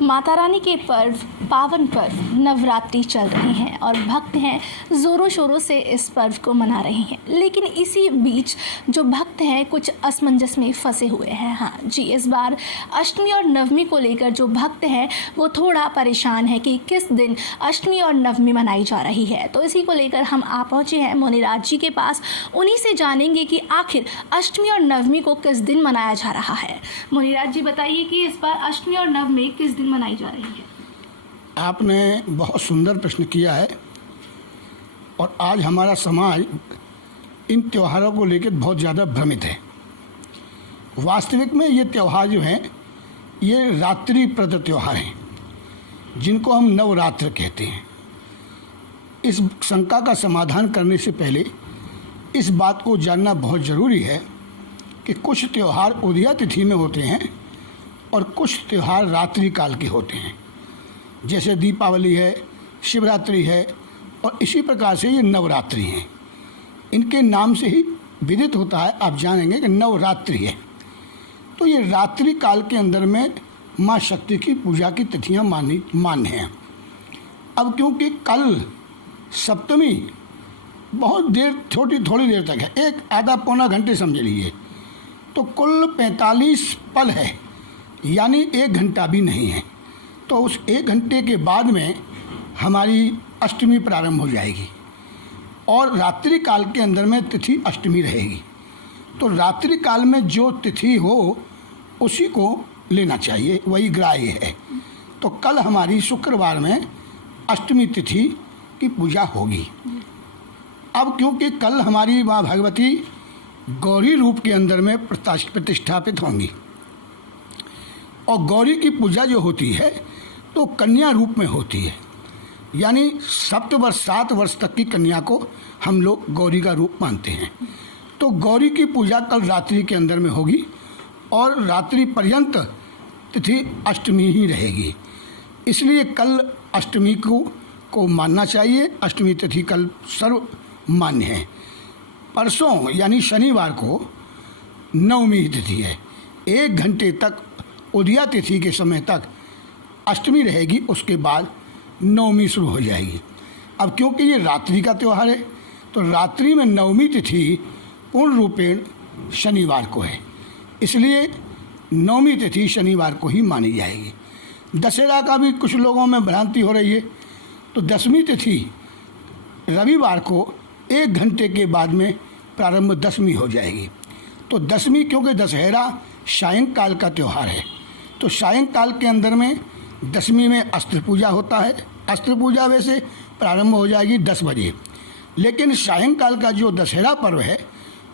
माता रानी के पर्व, पावन पर्व नवरात्रि चल रही हैं और भक्त हैं ज़ोरों शोरों से इस पर्व को मना रहे हैं। लेकिन इसी बीच जो भक्त हैं कुछ असमंजस में फंसे हुए हैं। हाँ जी, इस बार अष्टमी और नवमी को लेकर जो भक्त हैं वो थोड़ा परेशान है कि किस दिन अष्टमी और नवमी मनाई जा रही है। तो इसी को लेकर हम आ पहुँचे हैं मुनिराज जी के पास, उन्हीं से जानेंगे कि आखिर अष्टमी और नवमी को किस दिन मनाया जा रहा है। मुनिराज जी बताइए कि इस बार अष्टमी और नवमी किस दिन मनाई जा रही है। आपने बहुत सुंदर प्रश्न किया है और आज हमारा समाज इन त्योहारों को लेकर बहुत ज़्यादा भ्रमित है। वास्तविक में ये त्यौहार जो हैं ये रात्रि प्रद त्यौहार हैं जिनको हम नवरात्र कहते हैं। इस शंका का समाधान करने से पहले इस बात को जानना बहुत ज़रूरी है कि कुछ त्यौहार उदया तिथि में होते हैं और कुछ त्यौहार रात्रि काल के होते हैं, जैसे दीपावली है, शिवरात्रि है और इसी प्रकार से ये नवरात्रि हैं। इनके नाम से ही विदित होता है, आप जानेंगे कि नवरात्रि है। तो ये रात्रि काल के अंदर में माँ शक्ति की पूजा की तिथियाँ मान्य हैं। अब क्योंकि कल सप्तमी बहुत देर थोड़ी देर तक है, एक आधा पौना घंटे समझ लीजिए, तो कुल 45 पल है, यानी 1 घंटा भी नहीं है। तो उस 1 घंटे के बाद में हमारी अष्टमी प्रारंभ हो जाएगी और रात्रि काल के अंदर में तिथि अष्टमी रहेगी। तो रात्रि काल में जो तिथि हो उसी को लेना चाहिए, वही ग्राह्य है। तो कल हमारी शुक्रवार में अष्टमी तिथि की पूजा होगी। अब क्योंकि कल हमारी माँ भगवती गौरी रूप के अंदर में प्रतिष्ठापित होंगी और गौरी की पूजा जो होती है तो कन्या रूप में होती है, यानी 7 वर्ष तक की कन्या को हम लोग गौरी का रूप मानते हैं। तो गौरी की पूजा कल रात्रि के अंदर में होगी और रात्रि पर्यंत तिथि अष्टमी ही रहेगी। इसलिए कल अष्टमी को मानना चाहिए। अष्टमी तिथि कल सर्व मान्य है। परसों यानी शनिवार को नवमी तिथि है। 1 घंटे तक उदया तिथि के समय तक अष्टमी रहेगी, उसके बाद नवमी शुरू हो जाएगी। अब क्योंकि ये रात्रि का त्यौहार है तो रात्रि में नवमी तिथि पूर्ण रूपेण शनिवार को है, इसलिए नवमी तिथि शनिवार को ही मानी जाएगी। दशहरा का भी कुछ लोगों में भ्रांति हो रही है, तो 10वीं तिथि रविवार को 1 घंटे के बाद में प्रारंभ दशमी हो जाएगी। तो दशमी, क्योंकि दशहरा सायंकाल का त्यौहार है, तो सायंकाल के अंदर में दशमी में अस्त्र पूजा होता है। अस्त्र पूजा वैसे प्रारंभ हो जाएगी 10 बजे, लेकिन सायंकाल का जो दशहरा पर्व है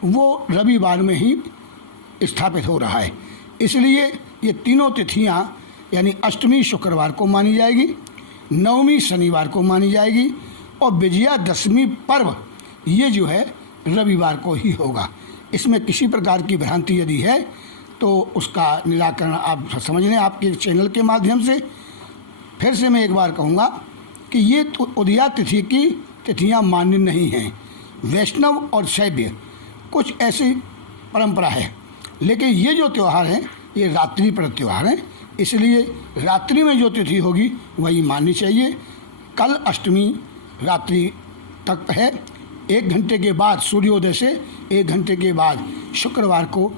वो रविवार में ही स्थापित हो रहा है। इसलिए ये तीनों तिथियां यानी अष्टमी शुक्रवार को मानी जाएगी, नवमी शनिवार को मानी जाएगी और विजयादशमी पर्व ये जो है रविवार को ही होगा। इसमें किसी प्रकार की भ्रांति यदि है तो उसका निराकरण आप समझ लें आपके चैनल के माध्यम से। फिर से मैं एक बार कहूँगा कि ये उदया तिथि की तिथियाँ मान्य नहीं हैं। वैष्णव और शैव कुछ ऐसी परंपरा है, लेकिन ये जो त्यौहार हैं ये रात्रि पर त्यौहार हैं, इसलिए रात्रि में जो तिथि होगी वही माननी चाहिए। कल अष्टमी रात्रि तक है। 1 घंटे के बाद सूर्योदय से 1 घंटे के बाद शुक्रवार को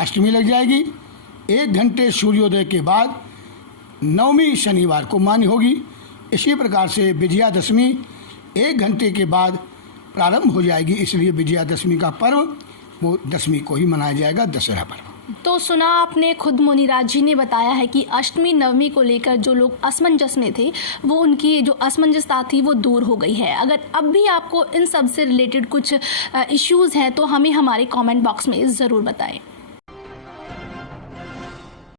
अष्टमी लग जाएगी। 1 घंटे सूर्योदय के बाद नवमी शनिवार को मान्य होगी। इसी प्रकार से विजयादशमी 1 घंटे के बाद प्रारंभ हो जाएगी, इसलिए विजयादशमी का पर्व वो दशमी को ही मनाया जाएगा, दशहरा पर्व। तो सुना आपने, खुद मुनिराज जी ने बताया है कि अष्टमी नवमी को लेकर जो लोग असमंजस में थे वो उनकी जो असमंजसता थी वो दूर हो गई है। अगर अब भी आपको इन सब से रिलेटेड कुछ इश्यूज़ हैं तो हमें हमारे कमेंट बॉक्स में ज़रूर बताएं।